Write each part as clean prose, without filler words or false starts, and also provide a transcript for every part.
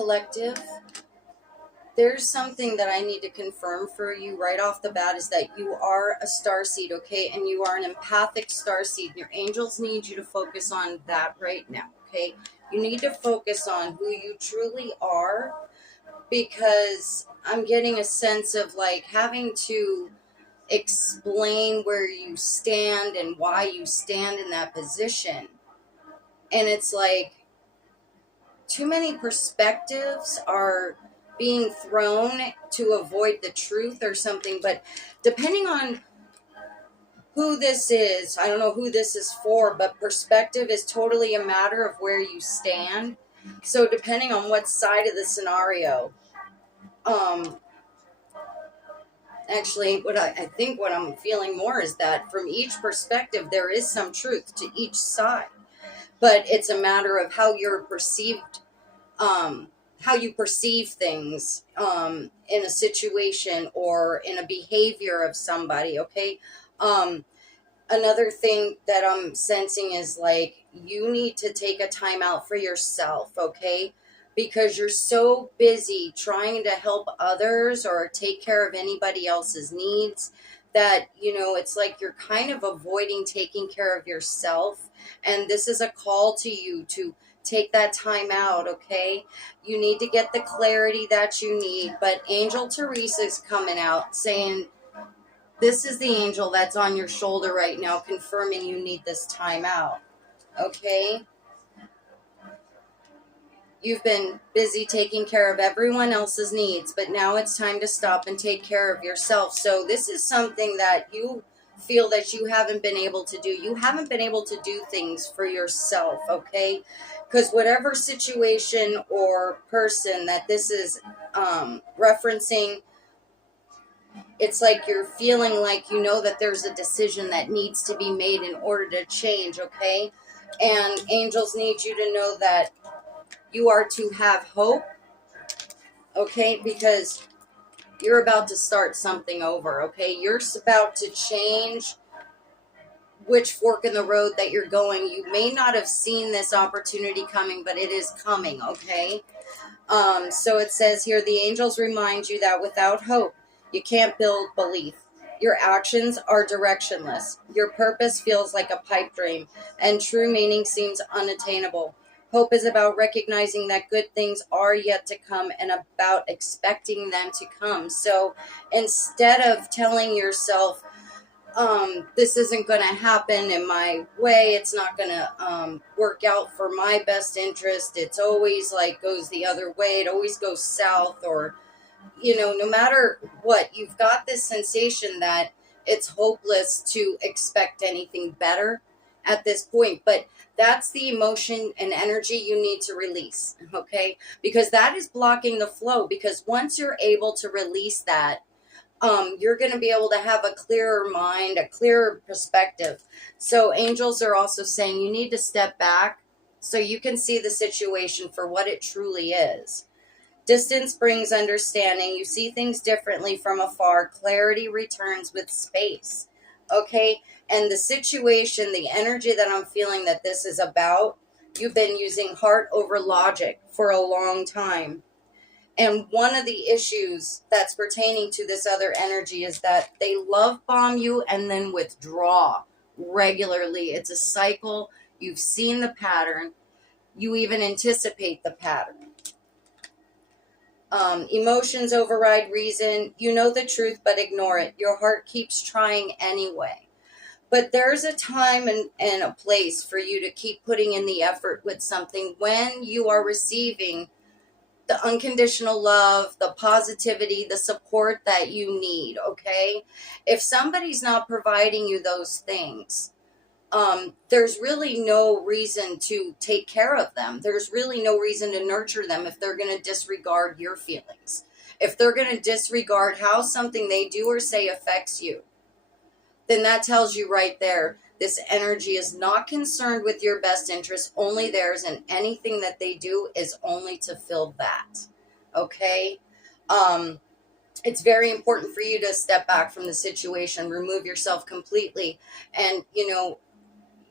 Collective, there's something that I need to confirm for you right off the bat is that you are a starseed, okay? And you are an empathic starseed. Your angels need you to focus on that right now, okay? You need to focus on who you truly are, because I'm getting a sense of like having to explain where you stand and why you stand in that position. And it's like too many perspectives are being thrown to avoid the truth or something. But depending on who this is, I don't know who this is for, but perspective is totally a matter of where you stand. So depending on what side of the scenario, actually, what I think what I'm feeling more is that from each perspective, there is some truth to each side, but it's a matter of how you're perceived, how you perceive things in a situation or in a behavior of somebody. Okay. Another thing that I'm sensing is like you need to take a time out for yourself, okay? Because you're so busy trying to help others or take care of anybody else's needs that, it's like you're kind of avoiding taking care of yourself. And this is a call to you to take that time out, okay? You need to get the clarity that you need. But Angel Teresa's coming out saying, this is the angel that's on your shoulder right now, confirming you need this time out. Okay? You've been busy taking care of everyone else's needs, but now it's time to stop and take care of yourself. So this is something that you feel that you haven't been able to do. You haven't been able to do things for yourself, okay? Because whatever situation or person that this is referencing, it's like you're feeling like that there's a decision that needs to be made in order to change, okay? And angels need you to know that you are to have hope, okay? Because you're about to start something over, okay? You're about to change which fork in the road that you're going. You may not have seen this opportunity coming, but it is coming, okay? So it says here, the angels remind you that without hope, you can't build belief. Your actions are directionless. Your purpose feels like a pipe dream, and true meaning seems unattainable. Hope is about recognizing that good things are yet to come and about expecting them to come. So instead of telling yourself, this isn't going to happen in my way, it's not going to work out for my best interest, it's always like goes the other way, it always goes south, or no matter what, you've got this sensation that it's hopeless to expect anything better at this point. But that's the emotion and energy you need to release, okay? Because that is blocking the flow. Because once you're able to release that, you're going to be able to have a clearer mind, a clearer perspective. So angels are also saying you need to step back so you can see the situation for what it truly is. Distance brings understanding. You see things differently from afar. Clarity returns with space. Okay? And the situation, the energy that I'm feeling that this is about, you've been using heart over logic for a long time. And one of the issues that's pertaining to this other energy is that they love bomb you and then withdraw regularly. It's a cycle. You've seen the pattern. You even anticipate the pattern. Emotions override reason. You know the truth, but ignore it. Your heart keeps trying anyway. But there's a time and a place for you to keep putting in the effort with something when you are receiving the unconditional love, the positivity, the support that you need, okay? If somebody's not providing you those things, there's really no reason to take care of them. There's really no reason to nurture them if they're going to disregard your feelings. If they're going to disregard how something they do or say affects you, then that tells you right there, this energy is not concerned with your best interest, only theirs, and anything that they do is only to fill that. Okay? It's very important for you to step back from the situation, remove yourself completely, and,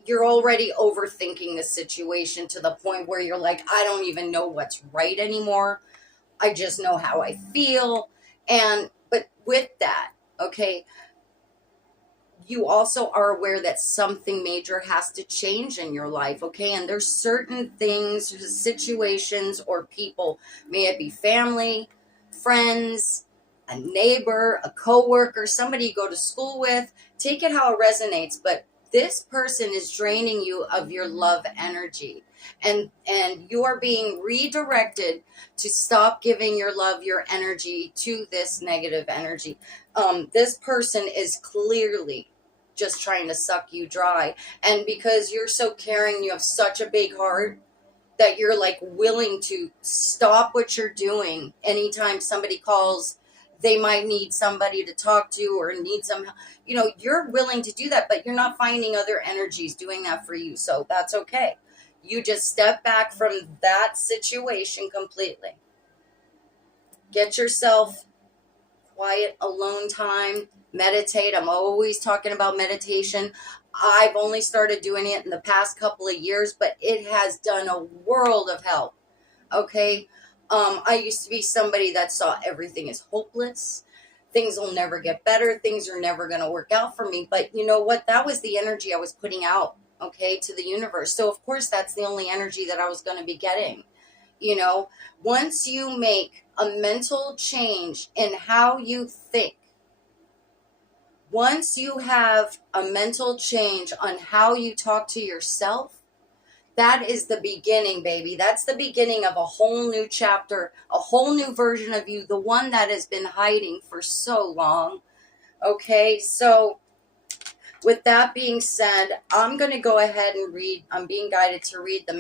you're already overthinking the situation to the point where you're like, I don't even know what's right anymore. I just know how I feel. But with that, okay, you also are aware that something major has to change in your life, okay? And there's certain things, situations, or people, may it be family, friends, a neighbor, a coworker, somebody you go to school with, take it how it resonates, but this person is draining you of your love energy. And you are being redirected to stop giving your love, your energy to this negative energy. This person is clearly just trying to suck you dry. And because you're so caring, you have such a big heart that you're like willing to stop what you're doing anytime somebody calls. They might need somebody to talk to or need some, you're willing to do that, but you're not finding other energies doing that for you. So that's okay. You just step back from that situation completely. Get yourself quiet, alone time, meditate. I'm always talking about meditation. I've only started doing it in the past couple of years, but it has done a world of help. Okay. I used to be somebody that saw everything as hopeless. Things will never get better. Things are never going to work out for me. But you know what? That was the energy I was putting out, okay, to the universe. So of course, that's the only energy that I was going to be getting. Once you make a mental change in how you think, once you have a mental change on how you talk to yourself, that is the beginning, baby. That's the beginning of a whole new chapter, a whole new version of you, the one that has been hiding for so long. Okay, so with that being said, I'm going to go ahead and read. I'm being guided to read the